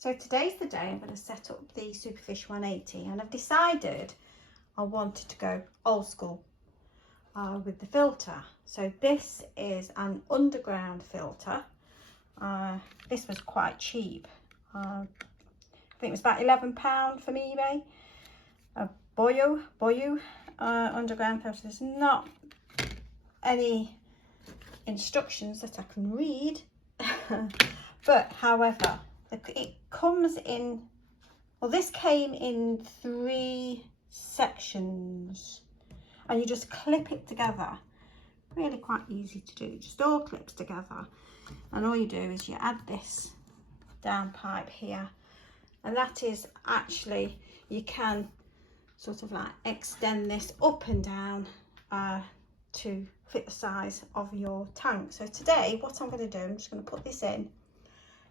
So today's the day I'm going to set up the Superfish 180, and I've decided I wanted to go old school with the filter. So this is an underground filter. This was quite cheap. I think it was about £11 from eBay. A Boyu underground filter. There's not any instructions that I can read, but however, it comes in, well, this came in 3 sections, and you just clip it together. Really quite easy to do, just all clips together, and all you do is you add this down pipe here, and that is actually, you can sort of like extend this up and down to fit the size of your tank. So today what I'm going to do, I'm just going to put this in.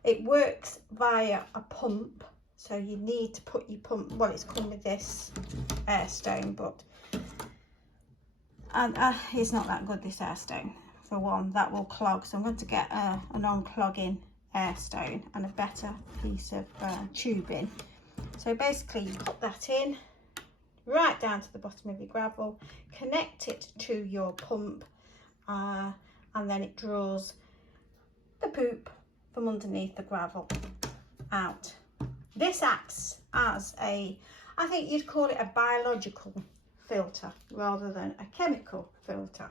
It works via a pump, so you need to put your pump, well, it's come with this air stone, but it's not that good, this air stone. For one, that will clog, so I'm going to get a non-clogging air stone and a better piece of tubing. So basically you put that in right down to the bottom of your gravel, connect it to your pump, and then it draws the poop from underneath the gravel out. This acts as I think you'd call it a biological filter rather than a chemical filter.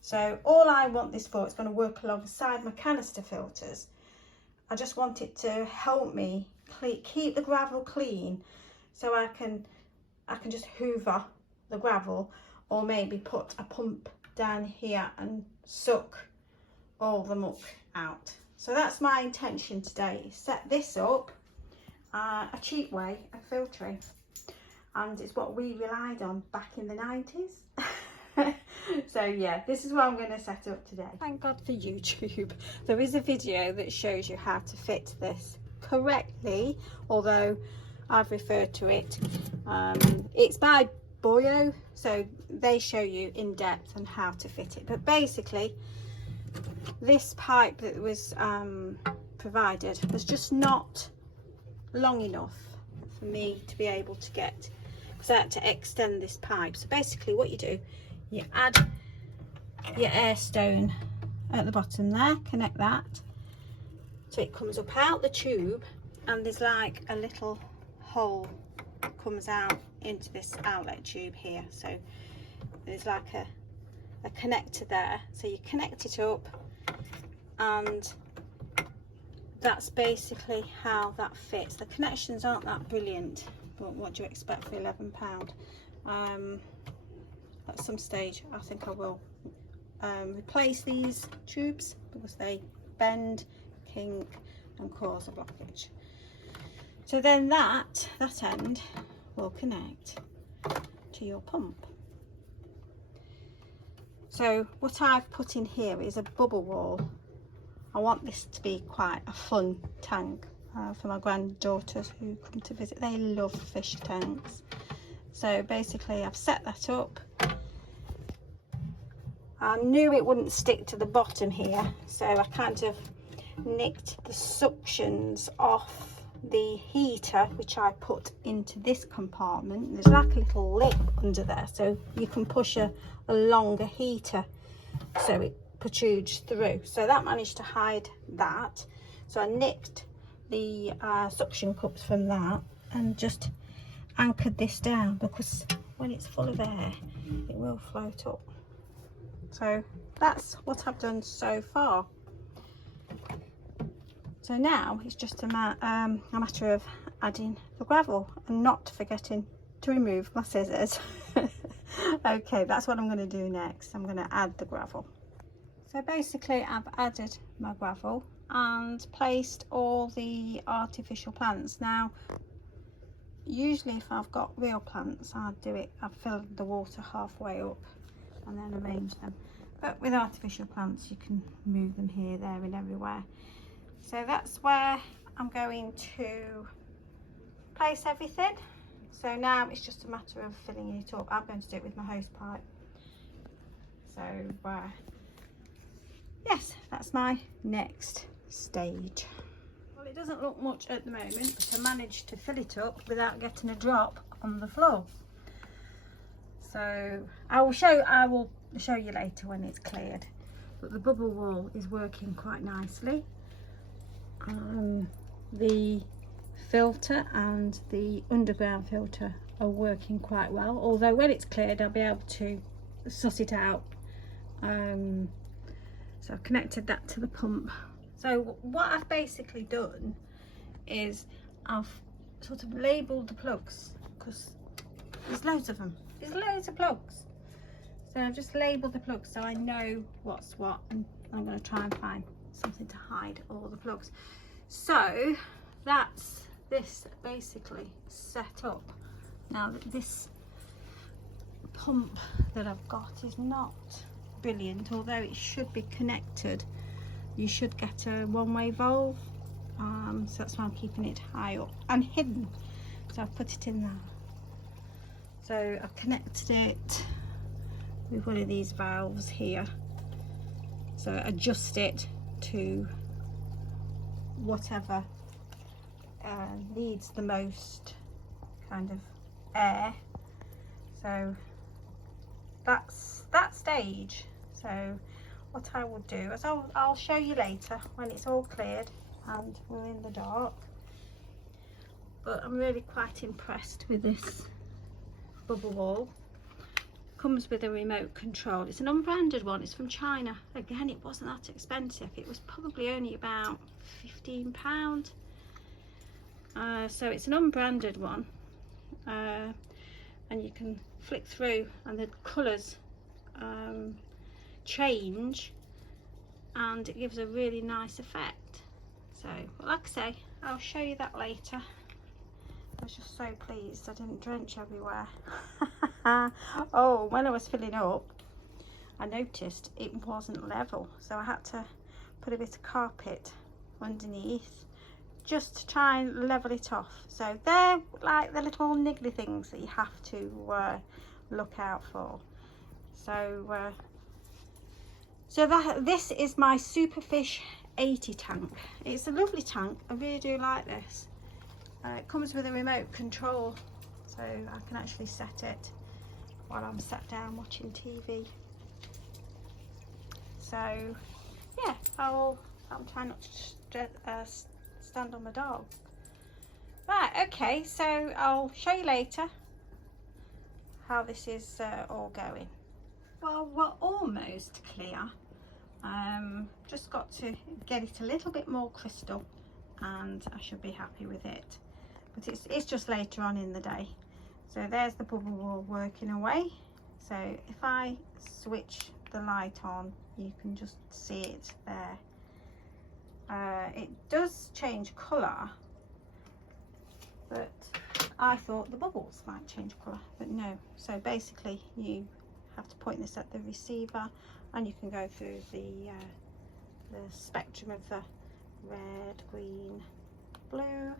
So all I want this for, it's going to work alongside my canister filters. I just want it to help me keep the gravel clean, so I can just hoover the gravel, or maybe put a pump down here and suck all the muck out. So that's my intention today, set this up, a cheap way of filtering, and it's what we relied on back in the 90s. So yeah, this is what I'm going to set up today. Thank God for YouTube. There is a video that shows you how to fit this correctly, although I've referred to it. It's by Boyu, so they show you in depth on how to fit it. But basically, this pipe that was provided was just not long enough for me to be able to get, because I had to extend this pipe. So basically what you do, you add your air stone at the bottom there, connect that so it comes up out the tube, and there's like a little hole that comes out into this outlet tube here. So there's like a connector there, so you connect it up, and that's basically how that fits. The connections aren't that brilliant, but what do you expect for £11? At some stage I think I will replace these tubes because they bend, kink and cause a blockage. So then that end will connect to your pump. So what I've put in here is a bubble wall. I want this to be quite a fun tank for my granddaughters who come to visit. They love fish tanks. So basically I've set that up. I knew it wouldn't stick to the bottom here, so I kind of nicked the suctions off the heater, which I put into this compartment. There's like a little lip under there, so you can push a longer heater so it protrudes through. So that managed to hide that. So I nicked the suction cups from that and just anchored this down, because when it's full of air it will float up. So that's what I've done so far. So now it's just a matter of adding the gravel and not forgetting to remove my scissors. Okay, that's what I'm going to do next. I'm going to add the gravel. So basically I've added my gravel and placed all the artificial plants. Now usually if I've got real plants, I'd do it, I've filled the water halfway up and then arrange them. But with artificial plants you can move them here, there and everywhere. So that's where I'm going to place everything. So now it's just a matter of filling it up. I'm going to do it with my hose pipe. So yes, that's my next stage. Well, it doesn't look much at the moment, but I managed to fill it up without getting a drop on the floor. So I will show you later when it's cleared. But the bubble wall is working quite nicely. The filter and the underground filter are working quite well, although when it's cleared I'll be able to suss it out. So I've connected that to the pump. So what I've basically done is I've sort of labelled the plugs, because there's loads of them. There's loads of plugs. So I've just labelled the plugs so I know what's what, and I'm going to try and find something to hide all the plugs. So that's this basically set up. Now this pump that I've got is not brilliant, although it should be connected. You should get a one-way valve, so that's why I'm keeping it high up and hidden. So I've put it in there. So I've connected it with one of these valves here, so adjust it to whatever needs the most kind of air. So that's that stage. So what I will do is I'll show you later when it's all cleared and we're in the dark. But I'm really quite impressed with this bubble wall. Comes with a remote control. It's an unbranded one. It's from China. Again, it wasn't that expensive. It was probably only about £15. So it's an unbranded one, and you can flick through and the colours change, and it gives a really nice effect. So like I say, I'll show you that later. I was just so pleased I didn't drench everywhere. Oh, when I was filling up I noticed it wasn't level, so I had to put a bit of carpet underneath just to try and level it off. So they're like the little niggly things that you have to look out for. So this is my Superfish 80 tank. It's a lovely tank. I really do like this. It comes with a remote control, so I can actually set it while I'm sat down watching TV. So yeah, I'll try not to stand on the dog. Right, okay, so I'll show you later how this is all going. Well, we're almost clear. Just got to get it a little bit more crystal and I should be happy with it. But it's just later on in the day. So there's the bubble wall working away. So if I switch the light on, you can just see it there. It does change colour, but I thought the bubbles might change colour, but no. So basically you have to point this at the receiver and you can go through the spectrum of the red, green, blue,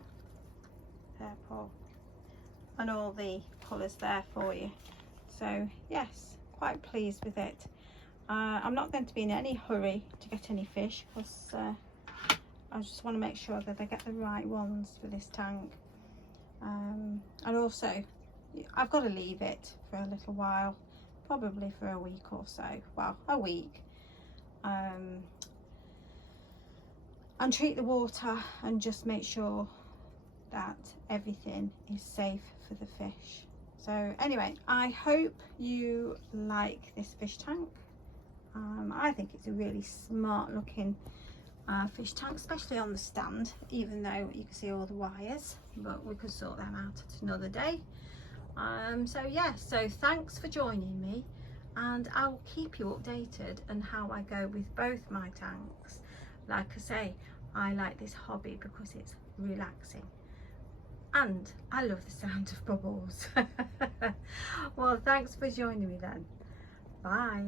purple and all the colours there for you. So yes, quite pleased with it. I'm not going to be in any hurry to get any fish because I just want to make sure that I get the right ones for this tank, and also I've got to leave it for a little while, probably for a week or so. Well, a week, and treat the water and just make sure that everything is safe for the fish. So anyway, I hope you like this fish tank. I think it's a really smart looking fish tank, especially on the stand, even though you can see all the wires, but we could sort them out at another day. So yeah, so thanks for joining me, and I'll keep you updated on how I go with both my tanks. Like I say, I like this hobby because it's relaxing and I love the sound of bubbles. Well, thanks for joining me then. Bye.